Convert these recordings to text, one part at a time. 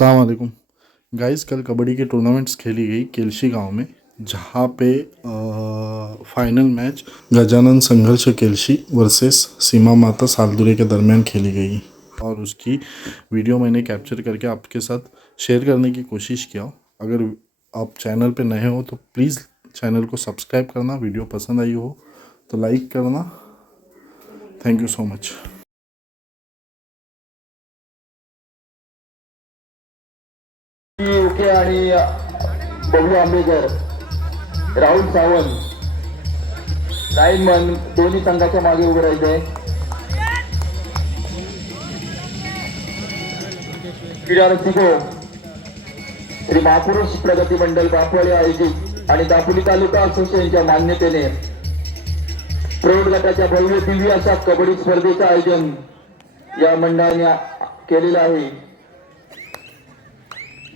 अस्सलाम वालेकुम गाइस। कल कबड्डी की टूर्नामेंट्स खेली गई केलशी गांव में, जहां पे फाइनल मैच गजानन संघर्ष केलशी वर्सेस सीमा माता सालदुरे के दरमियान खेली गई और उसकी वीडियो मैंने कैप्चर करके आपके साथ शेयर करने की कोशिश किया। अगर आप चैनल पे नए हो तो प्लीज़ चैनल को सब्सक्राइब करना, वीडियो पसंद आई हो तो लाइक करना। Thank you so much. Okay आणि बबलू आंबेकर, राहुल सावंत लाईन मन दोन्ही संघाच्या मागे उभे राहायचे। क्रीडा रसिको श्री महापुरुष प्रगती मंडळ बापवाडी आयोजित आणि दापोली तालुका असोसिएशनच्या मान्यतेने प्रौढ गटाच्या भव्य दिव्य अशा कबड्डी स्पर्धेचं आयोजन या मंडळाने केलेलं आहे।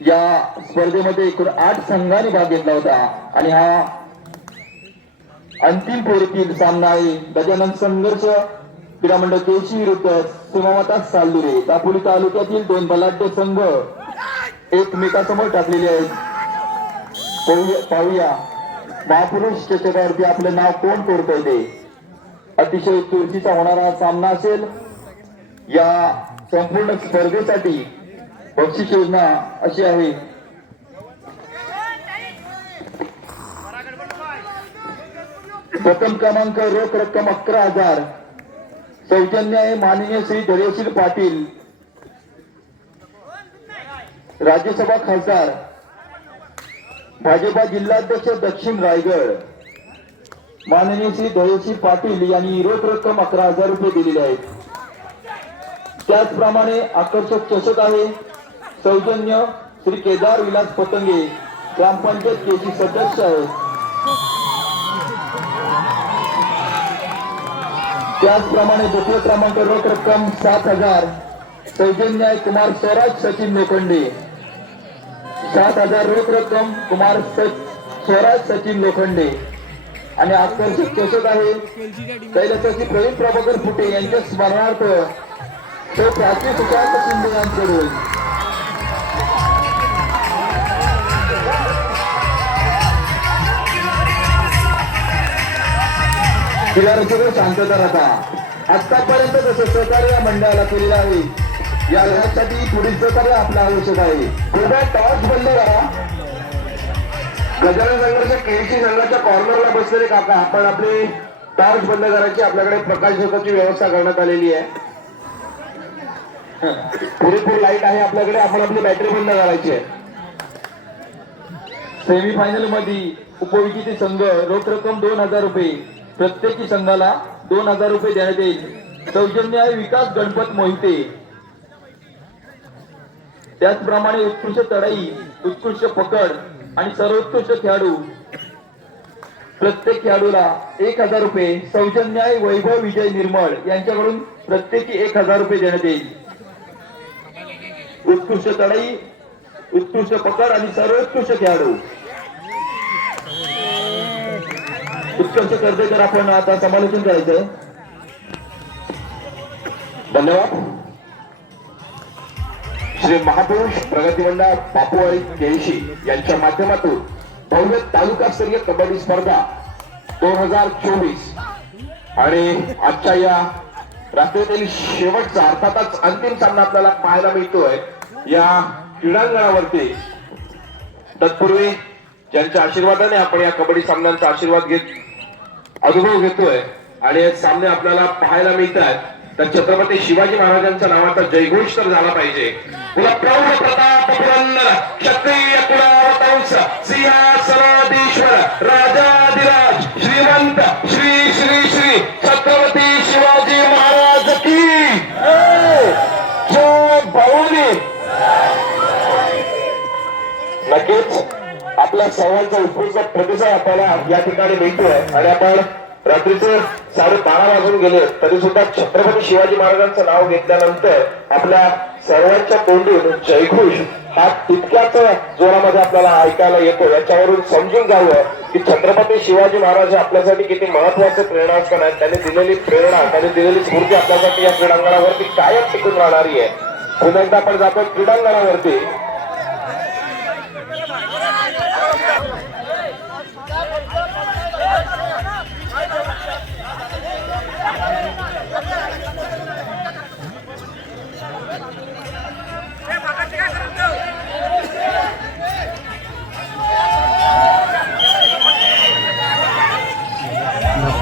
या स्पर्धेमध्ये एकूण 8 संघांनी भाग घेतला होता आणि हा अंतिम फेरीतील सामना आहे। गजानन संघर्ष क्रीडा मंडळ केलशी विरुद्ध सीमामाता सालदुरे। दापोली तालुक्यातील 2 बलाढ्य संघ एकमेकांसमोर टाकलेले आहेत। पाहूया महापुरुष चषकावरती आपलं नाव कोण तोडतंय ते। अतिशय चुरशीचा होणारा सामना असेल। या संपूर्ण स्पर्धेसाठी बक्षीस योजना अशी आहे। प्रथम क्रमांक रोख रक्कम 11,000 सौजन्य आहे माननीय श्री धैर्यशील पाटील, राज्यसभा खासदार, भाजपा जिल्हाध्यक्ष दक्षिण रायगड, माननीय श्री धैर्यशील पाटील यांनी रोख रक्कम 11,000 रुपये दिलेले आहेत। त्याचप्रमाणे आकर्षक चषक आहे सौजन्य श्री केदार विलास पतंगे, ग्रामपंचायत केसी सदस्य आहे। त्याचप्रमाणे द्वितीय क्रमांक रोख रक्कम 7,000 सौजन्य आहे कुमार स्वराज सचिन लोखंडे। 7,000 रोख रक्कम कुमार स्वराज सचिन लोखंडे। आणि आकर्षक चषक आहे कैलासाची प्रवीण प्रभाकर फुटे यांच्या स्मरणार्थ तो प्राचीन सुशांत शिंदे यांच्याकडून शांतता राहा। आतापर्यंत जसं सहकार्य या मंडळाला केलेलं आहे, या लढ्यासाठी पुढील सहकार्य आपलं आवश्यक आहे। पुढे टॉर्च बंद करा। गजानन संघर्ष केलशी संघाच्या कॉर्नरला बसलेले काका, आपण आपली टॉर्च बंद करायची। आपल्याकडे प्रकाश झोताची व्यवस्था करण्यात आलेली आहे। पुरेपूर लाईट आहे आपल्याकडे। आपण आपली बॅटरी बंद करायची आहे। सेमीफायनल मध्ये उपविजेते संघ रोख रक्कम 2,000 रुपये, प्रत्येकी संघाला 2,000 रुपये देण्यात येईल। सौजन्य आहे विकास गणपत मोहिते। त्याचप्रमाणे उत्कृष्ट चढाई, उत्कृष्ट पकड आणि सर्वोत्कृष्ट खेळाडू प्रत्येक खेळाडूला 1,000 रुपये, सौजन्य आहे वैभव विजय निर्मळ यांच्याकडून प्रत्येकी 1,000 रुपये देण्यात येईल। उत्कृष्ट चढाई, उत्कृष्ट पकड आणि सर्वोत्कृष्ट खेळाडू उत्कृष्ट स्पर्धेकर आपण आता समालोचन करायचंय। धन्यवाद। श्री महापुरुष प्रगती मंडळ बापवाडी केलशी यांच्या माध्यमातून भव्य तालुकास्तरीय कबड्डी स्पर्धा 2024 आणि आजच्या या रात्रीतील शेवटचा अर्थातच अंतिम सामना आपल्याला पाहायला मिळतोय या क्रीडांगणावरती। तत्पूर्वी ज्यांच्या आशीर्वादाने आपण या कबड्डी सामन्यांचा आशीर्वाद अनुभव घेतोय आणि हे सामने आपल्याला पाहायला मिळतात, तर छत्रपती शिवाजी महाराजांच्या नावाचा जयघोष तर झाला पाहिजे। तुला प्रौढ प्रताप पुरंदर क्षत्रिय कुलावतंस सिंहासनाधीश्वर राजाधिराज श्रीमंत श्री श्री श्री छत्रपती शिवाजी महाराज की जय भवानी। नक्कीच आपल्या सर्वांचा उत्कृष्ट प्रतिसाद आपल्याला या ठिकाणी मिळतोय आणि आपण रात्रीचे 12:30 वाजून गेले तरी सुद्धा छत्रपती शिवाजी महाराजांचं नाव घेतल्यानंतर आपल्या सर्वांच्या तोंडून जयघोष हा तितक्याच जोरामध्ये आपल्याला ऐकायला येतो। याच्यावरून समजून जावं की छत्रपती शिवाजी महाराज आपल्यासाठी किती महत्वाचे प्रेरणास्थान आहेत। त्यांनी दिलेली प्रेरणा, त्यांनी दिलेली स्फूर्ती आपल्यासाठी या क्रीडांगणावरती कायम टिकून राहणारी आहे। पुन्हा एकदा आपण जातो क्रीडांगणावरती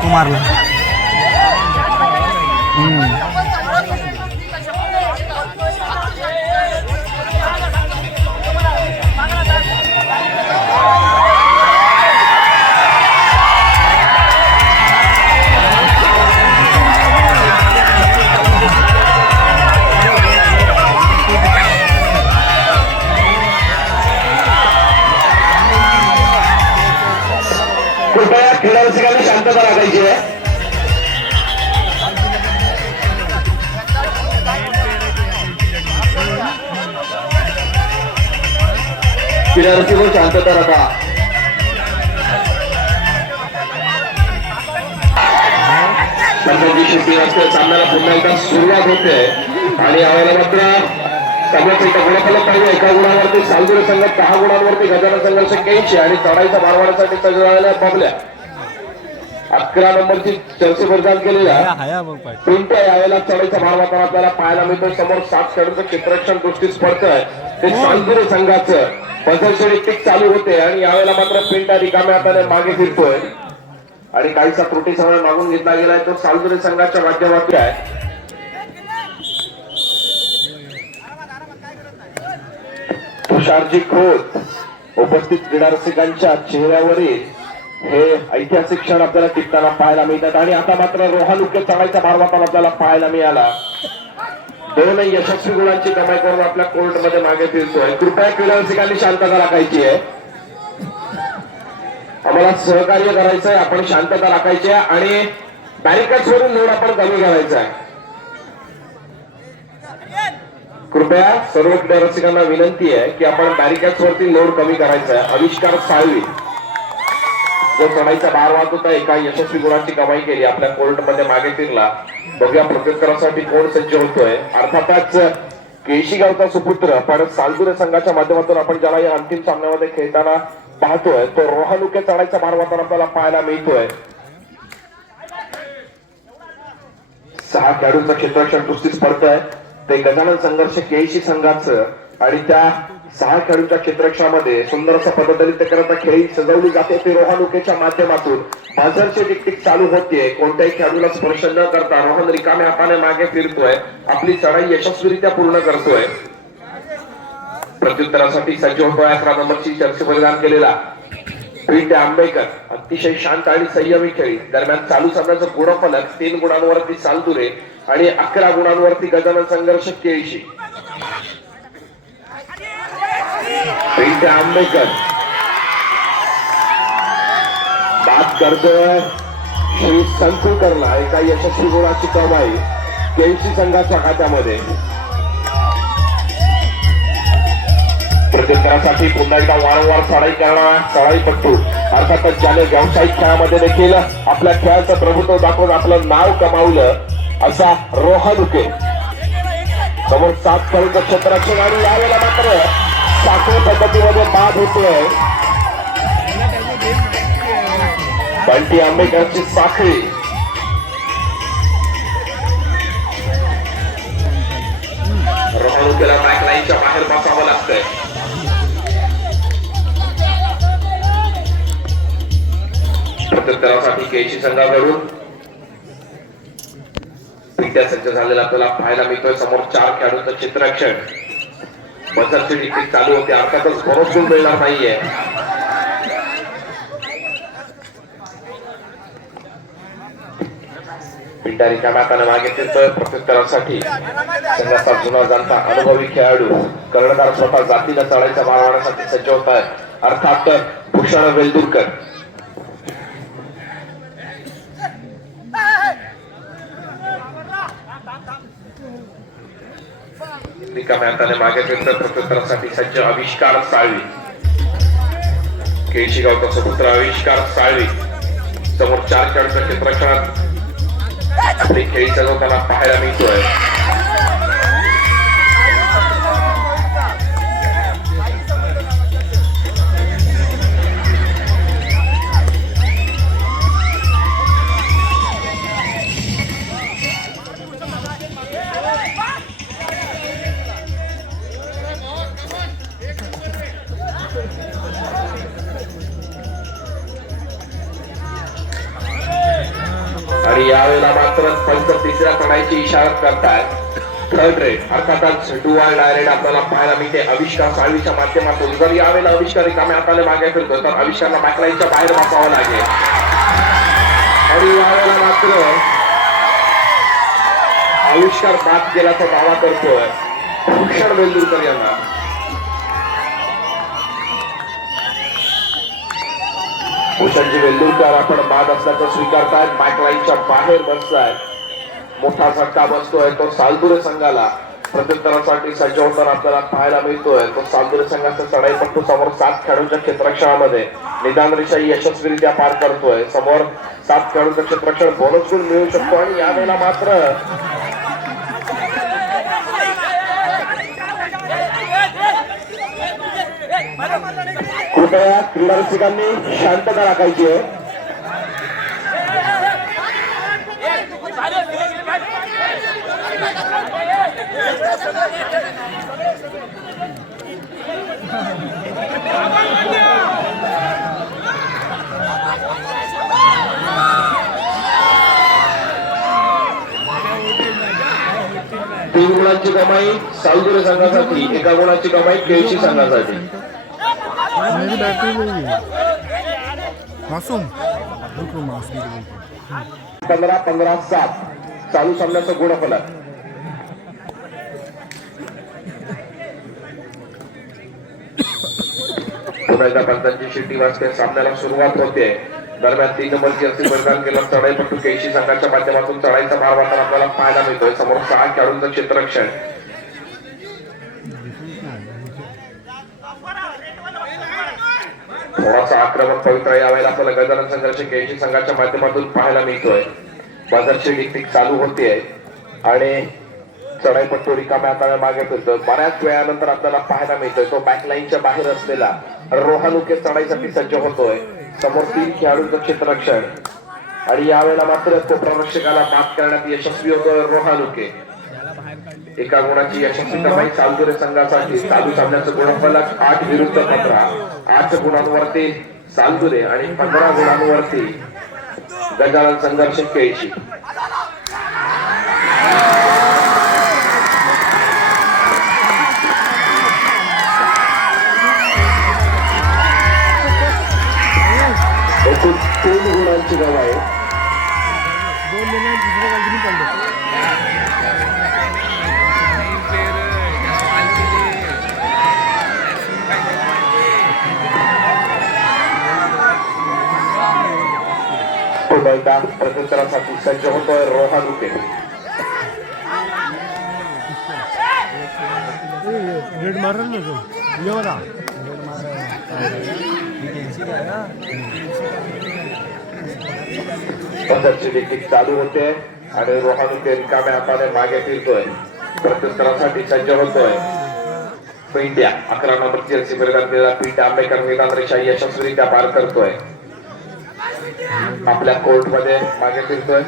तो मारला. कृपया क्रीडा रसिकांनी शांतता राखायची आहे. क्रीडा रसिक शांतता राखा. सामन्याला पुन्हा एकदा सुरुवात होते आणि यावेळेला मात्र सगळ्याच एका गुणाफलक पाहिजे. एका गुणावरती सालदुरे संघ 10 गुणांवरती गजानन संघर्ष 81 आणि चढाईचा भार वाढवण्यासाठी सज्ज झालेल्या बाबल्या 11 नंबरची चर्चे प्रदान केलेल्या पिंट्या यावेळेला चढाईचा भार वाढवताना आपल्याला पाहायला मिळतोय. समोर 7 खेळाडूंचं क्षेत्ररक्षण दृष्टीस पडतंय. ते सालदुरे संघाचं बदलशेडी टिक चालू होते आणि यावेळेला मात्र पिंट्या रिकाम्या हाताने मागे फिरतोय आणि काहीसा त्रुटी समोर मागून घेतला गेलाय. तो सालदुरे संघाच्या माध्यमातून आहे. तुषारजी खोत उपस्थित क्रीडा रसिकांच्या चेहऱ्यावरील हे ऐतिहासिक क्षण आपल्याला टिकताना पाहायला मिळतात आणि आता मात्र रोहानुके चढाईचा भार वाटताना आपल्याला पाहायला मिळाला. 2 यशस्वी गुणांची कमाई करून आपल्या कोर्टमध्ये मागे फिरतोय. कृपया क्रीडा रसिकांनी शांतता राखायची आहे. आम्हाला सहकार्य करायचं आहे. आपण शांतता राखायची आहे आणि बॅरिकेड्स वरून लोड आपण कमी करायचा आहे. कृपया सर्व क्रीडा रसिकांना विनंती आहे की आपण बॅरिकेड्स वरती लोड कमी करायचा आहे. आविष्कार साळवी जो चढाईचा भार वाहत होता एका यशस्वी गुणाची कमाई केली. आपल्या कोर्टमध्ये मागे फिरला. बघूया प्रत्युत्तरासाठी कोण सज्ज होतोय. अर्थातच केळशीगावचा सुपुत्र पण सालदुरे संघाच्या माध्यमातून आपण ज्याला या अंतिम सामन्यामध्ये खेळताना पाहतोय तो रोहानुके चढाईचा भार वाहताना आपल्याला पाहायला मिळतोय. 6 खेळाडूंचं क्षेत्ररक्षण कुस्तीस पडतंय. ते गजानन संघर्ष केळशी संघाचं आणि त्या 6 खेळाडूंच्या क्षेत्ररक्षणामध्ये सुंदर असा पद्धतीने करता खेळी सजवली जाते. ते रोहानुकेच्या माध्यमातून बाजारची टिकटिक चालू होते. कोणत्याही खेळाडूला स्पर्श न करता रोहन रिकाम्या हाताने मागे फिरतोय. आपली चढाई यशस्वीरित्या पूर्ण करतोय. प्रत्युत्तरासाठी सज्ज होतोय 11 नंबरची चर्चा परिधान केलेला पिंट्या आंबेकर. अतिशय शांत आणि संयमी खेळी. दरम्यान चालू सामन्याचं गुणफलक 3 गुणांवरती सालदुरे आणि 11 गुणांवरती गजानन संघर्ष केळशी. पिंट्या आंबेकर बात करतोय श्री संकुलकरला. एका यशस्वी गुणाची कमाई केळशी संघाच्या खात्यामध्ये. प्रत्युत्तरासाठी पुन्हा एकदा वारंवार चढाई करणारा चढाईपट्टू अर्थातच ज्याने व्यावसायिक खेळामध्ये देखील आपल्या खेळाचं प्रभुत्व दाखवून आपलं नाव कमावलं असा रोहानुके. समोर 7 खेळाडूंचं क्षेत्ररक्षण आणि यावेळेला मात्र साखळी पद्धतीमध्ये बाद होतोय. बंटी आंबेकरची साखळी. रोहानुकेला बॅक लाईनच्या बाहेर बसावं लागतंय. प्रत्युत्तरासाठी केळशी संघाकडून पिंट्या सज्ज झालेला आपल्याला पाहायला मिळतोय. समोर 4 खेळाडूंचं क्षेत्ररक्षण बसरची टिकटिक चालू होते. अर्थातच भरोसून मिळणार नाहीये. पिंट्या रिकाम्या हाताने मागे फिरतोय. प्रत्युत्तरासाठी संघाचा जुना जाणता अनुभवी खेळाडू कर्णधार स्वतः जातीला चढाईचा भार वाढवण्यासाठी सज्ज होत आहे. अर्थात भूषण वेलदुरकर. रिकाम्या हाताने मागे फिरतोय. प्रत्युत्तरासाठी सज्ज आविष्कार साळवी. केळशीगावचा सुपुत्र आविष्कार साळवी. समोर 4 खेळाडूंच्या क्षेत्ररक्षणात आपली खेळी सजवताना पाहायला मिळतोय. यावेळेला मात्र पंच तिसऱ्या चढाईची इशारा करतायत. थर्ड रेड अर्थातच डुआल डायरेक्ट आपल्याला पाहायला मिळते आविष्कार साळवीच्या माध्यमातून. जर यावेळेला आविष्कार रिकाम्या हाताने मागे फिरतो तर आविष्कारला बॅकलाईनच्या बाहेर बसावं लागेल. आणि यावेळेला मात्र आविष्कार बाद केल्याचा दावा करतोय भूषण वेल्लुरकर यांना. भूषणजी वेल्लुरकर आपण बाद असल्याचं स्वीकारतायत, बॅकलाईनच्या बाहेर बसतायत. मोठा झटका बसतोय तो सालदुरे संघाला. प्रत्युत्तरासाठी सज्ज होताना आपल्याला पाहायला मिळतोय तो सालदुरे संघाचा चढाईपट्टू समोर 7 खेळाडूंच्या क्षेत्ररक्षणामध्ये निदान रेषा यशस्वीरित्या पार करतोय. समोर 7 खेळाडूंचं क्षेत्ररक्षण बोनस गुण मिळू शकतो. आणि यावेळेला मात्र कृपया क्रीडा रसिकांनी शांतता राखायची आहे. तीन गुणांची कमाई सालदुरे संघासाठी, 1 गुणाची कमाई केळशी संघासाठी. मेरी बैटरी नहीं है मासूम बिल्कुल मासूम 15-15-7 चालू सामन्याचं गुणफलक. पुन्हा एकदा पंचांची शिट्टी वाजते, सामन्याला सुरुवात होते. दरम्यान 3 नंबरची जर्सी परिधान केला चढाईपट्टू केळशी संघाच्या माध्यमातून चढाईचा भार वाहताना आपल्याला पाहायला मिळतोय. समोर 6 खेळाडूंचं क्षेत्ररक्षण. थोडासा आक्रमक पवित्रा यावेळेला आपल्याला गजानन संघर्ष केळशी संघाच्या माध्यमातून पाहायला मिळतोय. बाजारची डिक्टिक चालू होतीये आणि चढाईपट्टू रिकाम्या हाताने मागे फिरतोय. बऱ्याच वेळानंतर आपल्याला पाहायला मिळतोय तो बॅकलाईनच्या बाहेर असलेला रोहानुके चढाईसाठी सज्ज होतोय. समोर 3 खेळाडूंचं क्षेत्ररक्षण. आणि यावेळेला मात्र कोपरारक्षकाला बाद करण्यात यशस्वी होतोय रोहानुके. 1 गुणाची यशस्वी कमाई सालदुरे संघासाठी. चालू सामन्याचं गुणफलक 8 विरुद्ध 15. 8 गुणांवरती सालदुरे आणि 15 गुणांवरती गजानन संघर्ष केळशी. एकूण 3 गुणांची कमाई. दो लेना दूसरे का नहीं पलटे पुन्हा प्रत्युत्तरासाठी सज्ज होतोय रोहानुके. रेड मार रहा ना तो ये वाला पंचांची डिक्टिक चालू होते आणि रोहानुके रिकाम्या हाताने मागे फिरतोय. प्रत्युत्तरासाठी सज्ज होतोय पिंट्या. 11 नंबरची जर्सी परिधान केलेला पिंट्या आंबेकर मैदान रेषा यशस्वीरित्या पार करतोय. आपल्या कोर्ट मध्ये मागे फिरतोय.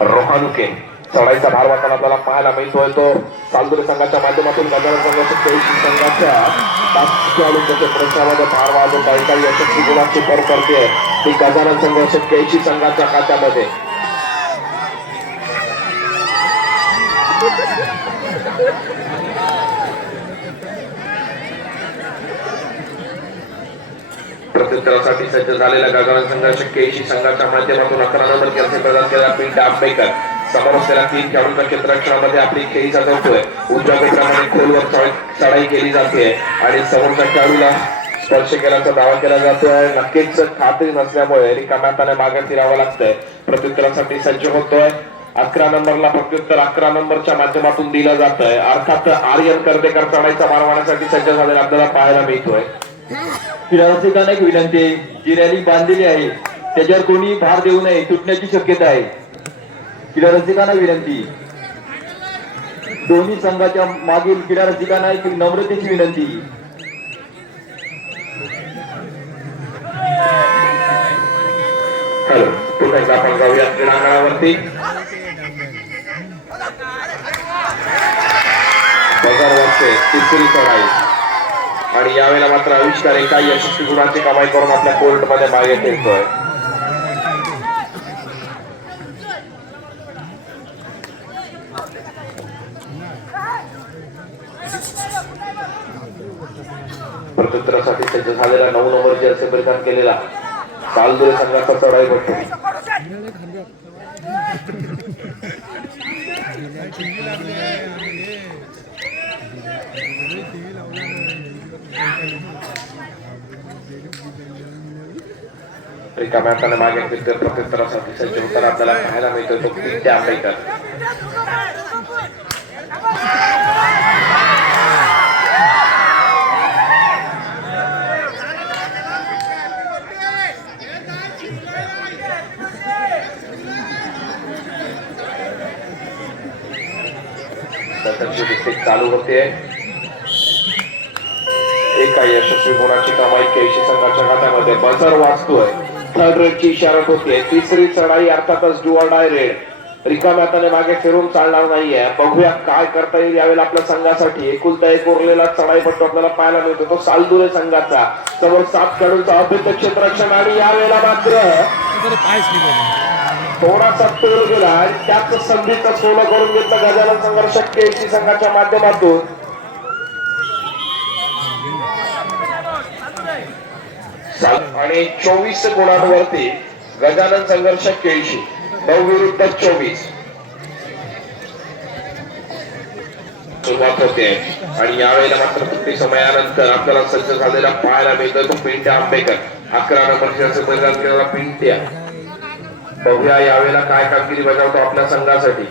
रोहानुके चढाईचा भार वाहताना आपल्याला पाहायला मिळतोय तो सालदुरे संघाच्या माध्यमातून गजानन संघाच्या केळशी संघाच्या 5 खेळाडूंच्या क्षेत्ररक्षणामध्ये भार वाहून काही यशस्वी गुणाची भर करते ती गजानन संघर्ष केळशी संघाच्या खात्यामध्ये. प्रत्युत्तरासाठी सज्ज झालेल्या गजानन संघर्ष केळशी संघाच्या माध्यमातून 11 नंबर जर्सी प्रदान केलेला पिंट्या आंबेकर. समोर असलेल्या 3 खेळाडूंच्या क्षेत्ररक्षणामध्ये आपली खेळी सजवतोय. उजव्या पेटामध्ये खोलवर चढाई केली जाते आणि समोरच्या खेळाडूला स्पर्श केल्याचा दावा केला जातोय. नक्कीच खात्री नसल्यामुळे रिकाम्या हाताने मागे फिरावं लागतंय. प्रत्युत्तरासाठी सज्ज होतोय. 11 नंबरला प्रत्युत्तर 11 नंबरच्या माध्यमातून दिलं जात आहे. अर्थात आर्यन कर्तेकर चढाईचा मार वाहण्यासाठी सज्ज झालेला आपल्याला पाहायला मिळतोय. क्रीडारसिकांना एक विनंती आहे, जी रॅली बांधलेली आहे त्याच्यावर कोणी भार देऊ नये, तुटण्याची शक्यता आहे. क्रीडारसिकांना विनंती, दोन्ही संघाच्या मागील क्रीडारसिकांना एक नम्रतेची विनंती. हॅलो, पुन्हा एकदा आपण जाऊया क्रीडांगणावरती. बगर वर्षे तिसरी चढाई आणि यावेळेला मात्र आविष्कार एका यशस्वी गुणाची कमाई करून आपल्या कोर्टमध्ये मागे फिरतोय. प्रत्युत्तरासाठी सज्ज झालेला 9 नंबरची असे परिधान केलेला सालदुरे संघाचा चढाई बघतो. रिकाम्या हाताने मागे फिरतोय. प्रत्युत्तरासाठी सज्ज होताना आपल्याला पाहायला मिळतोय तो पिंट्या आंबेकर. सततची डिस्ट्रिक्ट चालू होते. एका यशस्वी गुणाची कमाई केळशी संघाच्या खात्यामध्ये. बझर वाजतोय. थर्ड रेडची इशारत होते. तिसरी चढाई अर्थातच डू ऑर डाय रेड. रिकाम्या हाताने मागे फिरून चालणार नाहीये. बघूया काय करता येईल यावेळेला आपल्या संघासाठी. एकुलता एक उरलेला चढाईपट्टू आपल्याला पाहायला मिळतो तो सालदुरे संघाचा. समोर 7 खेळाडूंचा अभेद्य क्षेत्ररक्षण आणि यावेळेला मात्र थोडासा तोल गेला आणि त्याच संधीचं सोनं करून घेतलं गजानन संघर्ष केळशी संघाच्या माध्यमातून. आणि 24 गुणांवरती गजानन संघर्ष केळशी 9 विरुद्ध 24 सुरुवात होते. आणि यावेळेला मात्र त्रुटी समयानंतर आपल्याला सज्ज झालेला पाहायला मिळतोय तो पिंट्या आंबेकर. 11 नंबरचे परिधान केलेला पिंट्या. बघूया यावेळेला काय कामगिरी बजावतो आपल्या संघासाठी.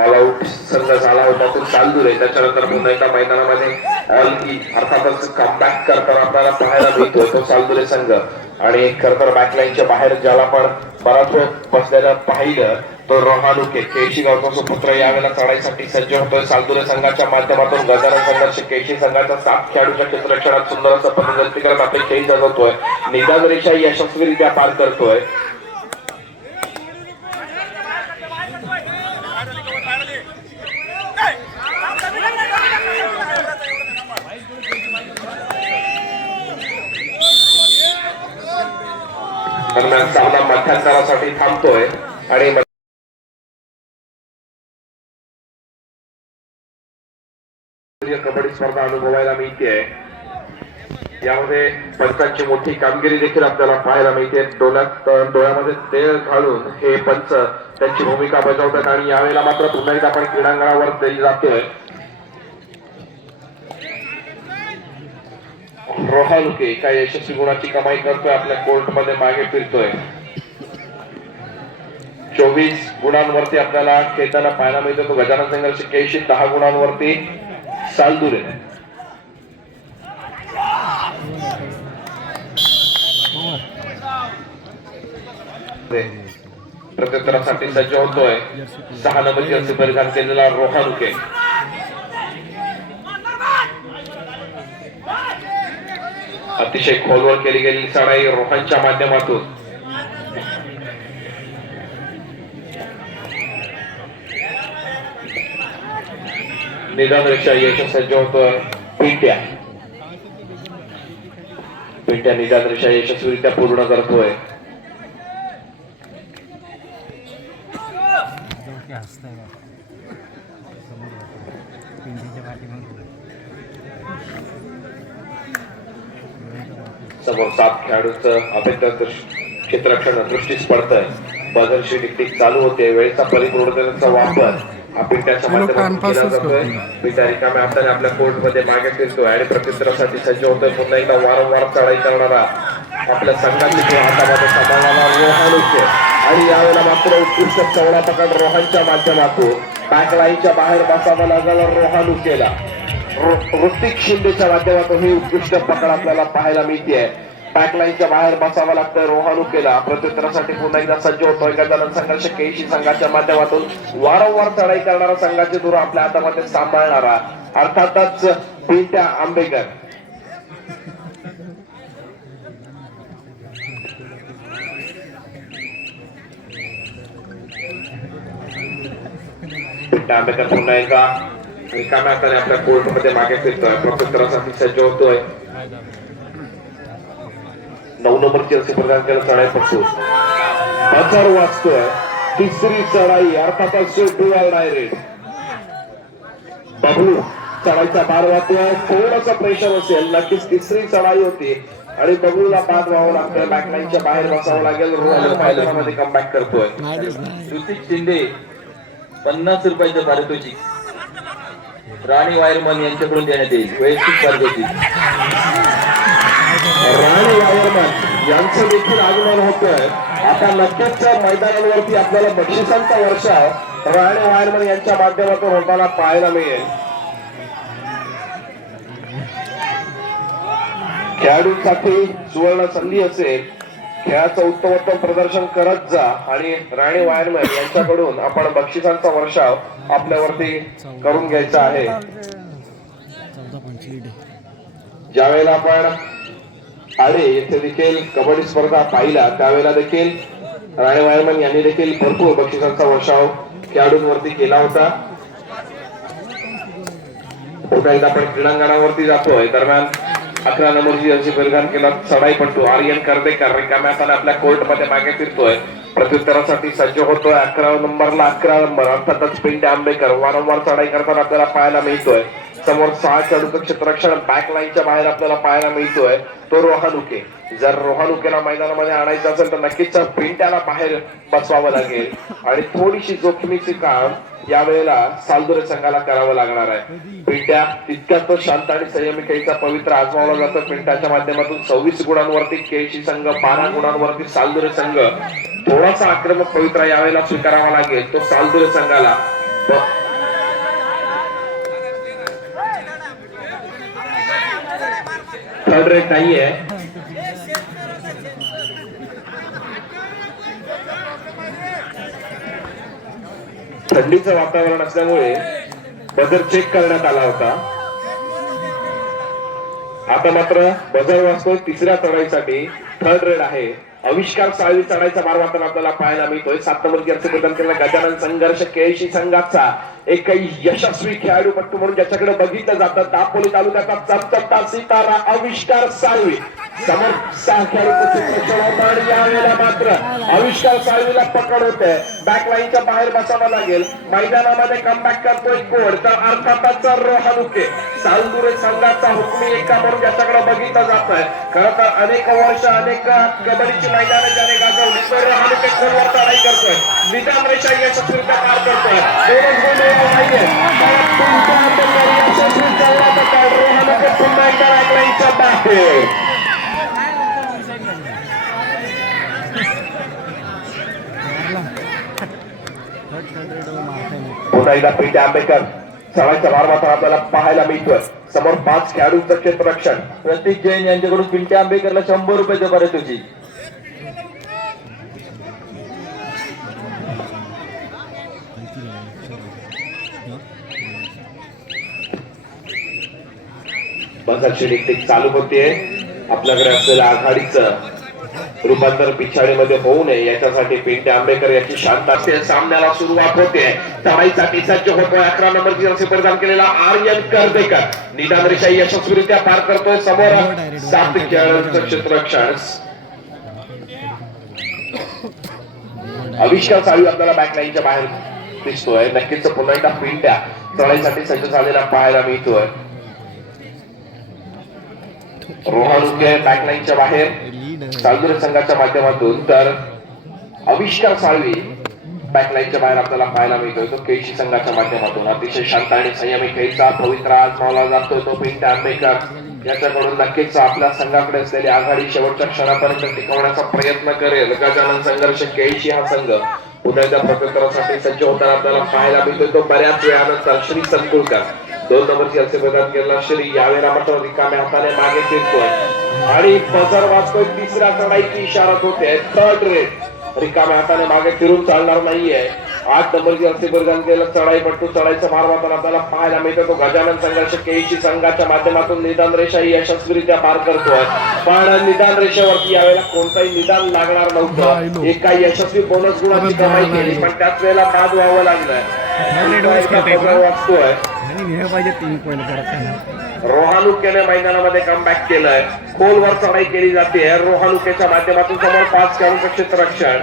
ऑल आउट संघ झाला होता तो सालदुरे. त्याच्यानंतर पुन्हा एका मैदानामध्ये ऑल की अर्थातच कमबॅक करताना आपल्याला पाहायला मिळतोय तो सालदुरे संघ. आणि खर तर बॅकलाईनच्या बाहेर ज्याला पण बराच वेळ बसलेला पाहिलं तो रोहानुके केळशी गावचा सुपुत्र यावेळेला चढाईसाठी सज्ज होतोय सालदुरे संघाच्या माध्यमातून. गजानन संघर्ष केळशी संघाच्या 7 खेळाडूच्या क्षेत्ररक्षणात सुंदर असं पथदर्शीकरण अपेक्षाही जगवतोय. निदान रेषा यशस्वीरित्या पार करतोय. दरम्यान सामना मध्यांतरासाठी थांबतोय आणि कबड्डी स्पर्धा अनुभवायला मिळते. यामध्ये पंचांची मोठी कामगिरी देखील आपल्याला पाहायला मिळते. डोळ्यामध्ये तेल घालून हे पंच त्यांची भूमिका बजावतात. आणि यावेळेला मात्र पुन्हा एकदा आपण क्रीडांगणावर दिली जातोय. रोहानुके एका यशस्वी गुणाची कमाई करतोय. आपल्या कोर्टमध्ये मागे फिरतोय. 24 गुणांवरती आपल्याला खेळताना पाहायला मिळतो तो गजानन संघर्ष केळशी. 10 गुणांवरती सालदुरे. प्रत्युत्तरासाठी सज्ज होतोय 6 नंबरची असे परिधान केलेला रोहानुके. अतिशय खोलवर केली गेलेली चढाई रोहांच्या माध्यमातून. निदान रेषा यश सज्ज होतोय पिंट्या. पिंट्या निदान रेषा यशस्वीरित्या पूर्ण करतोय. समोर 7 खेळाडूंचं अभेद्य क्षेत्ररक्षण दृष्टीस पडतंय. बदलशी टिकटिक चालू होते. वेळेचा परिपूर्णतेचा वापर हा पिंट्याच्या माध्यमातून केला जातोय. पिंट्या रिकाम्या हाताने आपल्या कोर्टमध्ये मागे फिरतोय आणि प्रत्युत्तरासाठी सज्ज होतोय. पुन्हा एकदा वारंवार चढाई करणारा आपल्या संघाची हातामध्ये सांभाळणारा रोहानुके. आणि यावेळेला मात्र उत्कृष्ट चौडा पकड रोहांच्या माध्यमातून बॅकलाईनच्या बाहेर बसावा लागला रोहानुकेला. ऋतिक शिंदेच्या माध्यमातून ही उत्कृष्ट पकड आपल्याला पाहायला मिळते. बॅकलाईनच्या बाहेर बसावं लागतंय रोहानुकेला. प्रत्युत्तरासाठी पुन्हा एकदा सज्ज होतोय गजानन संघर्ष केळशी संघाच्या माध्यमातून. वारंवार चढाई करणारा संघाची दूर आपल्या हातामध्ये सांभाळणारा अर्थातच पिंट्या आंबेकर. पिंटा आंबेकर पुन्हा एकदा रिकाम्या हाताने आपल्या कोर्टमध्ये मागे फिरतोय, प्रत्युत्तरासाठी सज्ज होतोय. 9 नंबरची असे प्रदान केलं चढाई पटतो, बचार वाचतोय. तिसरी चढाई अर्थातच डुअल डायरेक्ट. बबलू चढाईचा बार वाहतोय, थोडंसं प्रेशर असेल, नक्कीच तिसरी चढाई होती आणि बबलूला बाद व्हावं लागतंय, बॅकलाईनच्या बाहेर बसावं लागेल. रोहन मैदानामध्ये कमबॅक करतोय. ऋतिक शिंदे 50 रुपयाचं पारितोषिक राणी वायरमन यांच्याकडून देण्यात येईल. वैयक्तिक पारितोषिक राणी वायरमन यांचं देखील आगमन होतंय. आता नक्कीच मैदानावरती आपल्याला बक्षिसांचा वर्षाव राणी वायरमन यांच्या माध्यमातून होताना पाहायला मिळेल. खेळाडूंसाठी सुवर्ण संधी असेल, खेळाचं उत्तमोत्तम प्रदर्शन करत जा आणि राणी वायरमन यांच्याकडून आपण बक्षिसांचा वर्षाव आपल्यावरती करून घ्यायचा आहे. ज्यावेळेला आपण आडे येथे देखील कबड्डी स्पर्धा पाहिला त्यावेळेला देखील राणी वायरमन यांनी देखील भरपूर बक्षिसांचा वर्षाव खेळाडूंवरती केला होता. पुन्हा एकदा आपण क्रीडांगणावरती जातोय. दरम्यान 11 नंबरची जर्सी परिधान केला चढाई पटू आर्यन कर्देकर रिकाम्या हाताने आपल्या कोर्टमध्ये मागे फिरतोय, प्रत्युत्तरासाठी सज्ज होतोय. 11 नंबरला 11 नंबर अर्थातच पिंटे आंबेकर वारंवार चढाई करताना आपल्याला पाहायला मिळतोय. समोर 6 खेळाडूचं क्षेत्ररक्षण बॅकलाईनच्या बाहेर आपल्याला पाहायला मिळतोय, तो रोहन उके. जर रोहन उकेला मैदानामध्ये आणायचं असेल तर नक्कीच पिंट्याला बाहेर बसवावं लागेल आणि थोडीशी जोखमीची काम यावेळेला सालदुरे संघाला करावं लागणार आहे. पिंट्या तितक्याच शांत आणि संयमी खेळीचा पवित्र आजमावला जातो. पिंट्याच्या माध्यमातून 26 गुणांवरती केळशी संघ, 12 गुणांवरती सालदुरे संघ. थोडासा आक्रमक पवित्रा यावेळेला स्वीकारावा लागेल तो सालदुरे संघाला. थर्ड रेट नाहीये. थंडीचं वातावरण असल्यामुळे बजर चेक करण्यात आला होता. आता मात्र बजर वाजतो तिसऱ्या चढाईसाठी. थर्ड रेड आहे. आविष्कार साळवी चढाईचा मार वाटताना आपल्याला पाहायला मिळतोय. 7 नंबर जर्सी परिधान केलेला गजानन संघर्ष केळशी संघाचा एक यशस्वी खेळाडूपट्टू म्हणून ज्याच्याकडे बघितलं जातं दापोली तालुक्याचा चपचपता सितारा आविष्कार साळवी. समोर 6 खेळाडू आणि यावेळेला मात्र आविष्कार साळवीला पकड होते. बॅकलाईनच्या बाहेर बसावं लागेल. मैदानामध्ये कमबॅक करतोय कोड तर अर्थातच रोहन उके. सालदुरे संघाचा हुकमी एका म्हणून ज्याच्याकडे बघितलं जात आहे. खरं तर अनेक वर्ष अनेक कबड्डीची मैदानं ज्याने गाजवली तर रोहन उके खोलवर चढाई करतोय. निजाम रेषा यशस्वीरित्या पार करतोय. यशस्वी चढला तर रोहन उके पुन्हा एकदा बॅकलाईनच्या बाहेर. पुन्हा एकदा पिंटे आंबेकर चढाईचा मार मात्र आपल्याला पाहायला मिळतोय. समोर 5 खेळाडूंचं क्षेत्ररक्षण. प्रतीक जैन यांच्याकडून पिंटे आंबेकरला 100 रुपयाचं पारितोषिक. बसाची टिक चालू होतीये. आपल्याकडे असलेल्या आघाडीचं रूपांतर पिछाडीमध्ये होऊ नये याच्यासाठी पिंटे आंबेकर याची शांत असेल. सामन्याला सुरुवात होते. चढाईसाठी सज्ज होतोय. 11 नंबरची जर्सी परिधान केलेला आर्यन कर्देकर निदान रेषा यशस्वीरित्या पार करतोय. समोर 7 खेळाडूंचं क्षेत्ररक्षण. आविष्कार साळवी आपल्याला बॅकलाईनच्या बाहेर दिसतोय. नक्कीच पुन्हा एकदा पिंट्या चढाईसाठी सज्ज झालेला पाहायला मिळतोय. रोहन उके बॅकलाईनच्या बाहेर सालदुरे संघाच्या माध्यमातून तर आविष्कार साळवी बॅकलाईनच्या बाहेर आपल्याला पाहायला मिळतोय. तो केळशी संघाच्या माध्यमातून अतिशय शांत आणि संयमी खेळीचा पवित्र आजमावला जातोय तो पिंटे आंबेकर. याच्याकडून नक्कीच आपल्या संघाकडे असलेली आघाडी शेवटच्या क्षणापर्यंत टिकवण्याचा प्रयत्न करेल. गजानन संघर्ष केळशी हा संघ पुन्हा एकदा प्रत्युत्तरासाठी सज्ज होताना आपल्याला पाहायला मिळतोय. तो बऱ्याच वेळानंतर श्री संकुलकर 2 नंबरची अर्ज प्रदान केला. श्री यावेळेला मात्र रिकाम्या हाताने मागे फिरतोय आणि बजर वाजतोय. तिसऱ्या चढाईची इशारा होते. थर्ड रेट रिकाम्या हाताने मागे फिरून चालणार नाहीये. 8 नंबरची असे बरगांकेला चढाई पडतो. चढाईचा मार मारताना आपल्याला पाहायला मिळतो तो गजानन संघर्ष केळशी संघाच्या माध्यमातून निदान रेषा ही यशस्वीरित्या पार करतोय. पण निदान रेषेवरती यावेळेला कोणताही निदान लागणार नव्हतं. एक काही यशस्वी बोनस गुणाची कमाई केली पण त्याच वेळेला बाद व्हावं लागलं. वाचतोय रोहानुकेने मैदानामध्ये कमबॅक केलंय. खोलवर चढाई केली जाते. रोहानुकेच्या माध्यमातून समोर 5 खेळाडूंचं क्षेत्ररक्षण.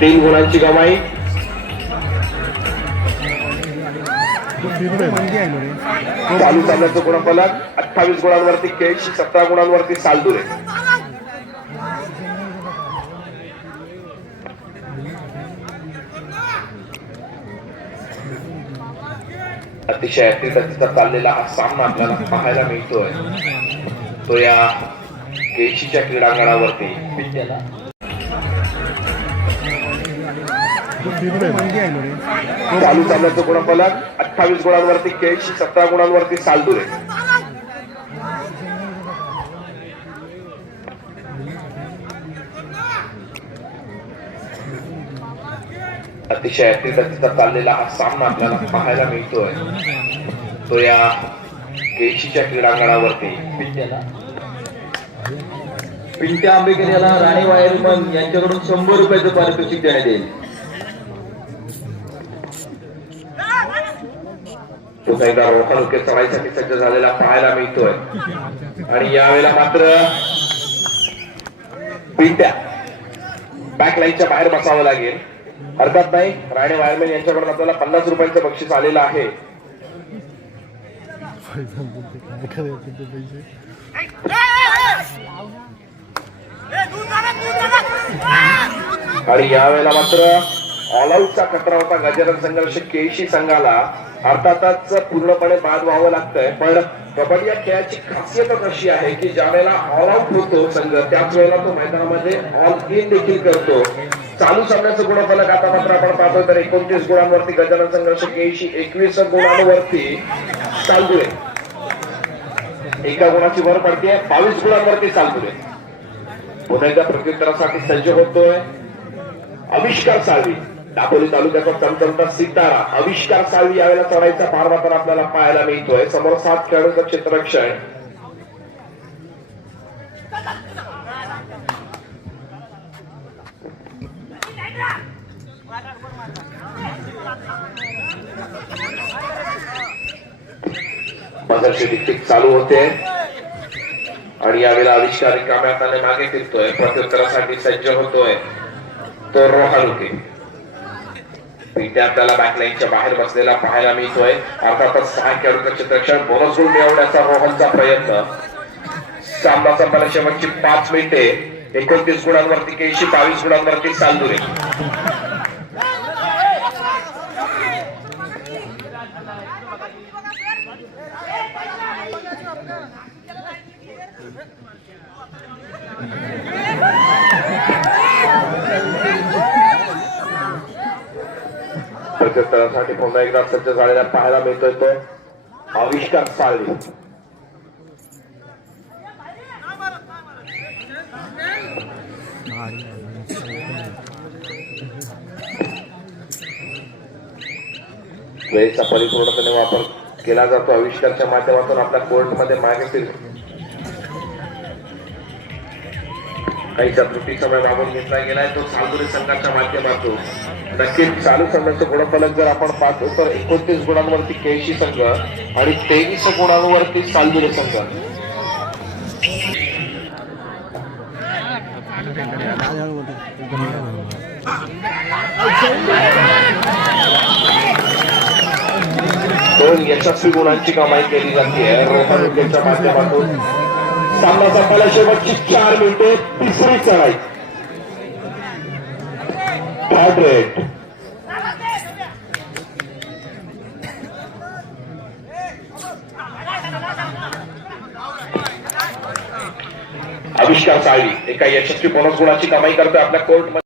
तीन गुणांची कमाई. चालू सामन्याचं गुणफलक 28 गुणांवरती केळशी, 17 गुणांवरती सालदुरे. अतिशय ऍक्टिव्हिटीचा चाललेला हा सामना आपल्याला पाहायला मिळतोय तो या केळशीच्या क्रीडांगणावरती. चालू सामन्याचं गुणफलक 28 गुणांवरती केळशी, 17 गुणांवरती सालदुरे. अतिशय ऍक्टिव्हिटीचा चाललेला हा सामना आपल्याला पाहायला मिळतोय तो या केळशीच्या क्रीडांगणावरती. पिंट्या आंबेकर याला राणी वायरमन यांच्याकडून 100 रुपयाचं पारितोषिक देण्यात येईल. पुन्हा एकदा रोहानुके चढाईसाठी सज्ज झालेला पाहायला मिळतोय. आणि यावेळेला मात्र पिंट्या बॅकलाईनच्या बाहेर बसावं लागेल. हरकत नाही. राणे वायरमॅन यांच्याकडून आपल्याला 50 रुपयांचं बक्षीस आलेलं आहे. आणि यावेळेला मात्र ऑल आउटचा खतरा होता गजानन संघर्ष केळशी संघाला. अर्थातच पूर्णपणे बाद व्हावं लागतंय. पण कबड्डी या खेळाची खासियतच अशी आहे की ज्या वेळेला ऑल आउट होतो संघ त्याच वेळेला तो मैदानामध्ये ऑल इन देखील करतो. चालू सामन्याचं गुणफलक आता मात्र आपण पाहतोय तर 29 गुणांवरती गजानन संघर्ष केळशी, 21 गुणांवरती सालदुरे. एका गुणाची भर पडते. 22 गुणांवरती सालदुरे. पुन्हा एकदा प्रत्युत्तरासाठी सज्ज होतोय आविष्कार साळवी. दापोली तालुक्याचा चमचमता सितारा आविष्कार साळवी यावेळेला चढाईचा भार मात्र आपल्याला पाहायला मिळतोय. समोर 7 खेळाडूंचं क्षेत्ररक्षण. संघर्ष टिक चालू होते आणि यावेळेला आविष्कार रिकाम्या हाताने मागे फिरतोय. प्रत्युत्तरासाठी सज्ज होतोय तो रोहानुके. पिंट्या आपल्याला बॅकलाईनच्या बाहेर बसलेला पाहायला मिळतोय. अर्थातच 6 खेळाडूंचं क्षेत्ररक्षण. बोनस गुण मिळवण्याचा रोहनचा प्रयत्न. सामना संपायला शेवटची 5 मिनिटे. 29 गुणांवरती केळशी, 22 गुणांवरती सालदुरे. प्रत्युत्तरासाठी पुन्हा एकदा सज्ज झालेला पाहायला मिळतोय तो आविष्कार साळवी. वेळेचा परिपूर्णपणे वापर केला जातो. आविष्कारच्या माध्यमातून आपल्या कोर्टमध्ये मागे फिरतो. काहीचा त्रुटी समय मागून घेतला गेलाय तो सालदुरे संघाच्या माध्यमातून. नक्कीच चालू सामन्याचं गुणफलक जर आपण पाहतो तर 29 गुणांवरती केळशी संघ आणि 23 गुणांवरती सालदुरे संघ. दोन यशस्वी गुणांची कमाई केली जाते रोहानुकेच्या माध्यमातून. सामना संपायला शेवटची 4 मिनिटे. तिसरी चढाई. हायड्रेट. आविष्कार साळवी एका यशस्वी बोनस गुणाची कमाई करतोय आपल्या कोर्ट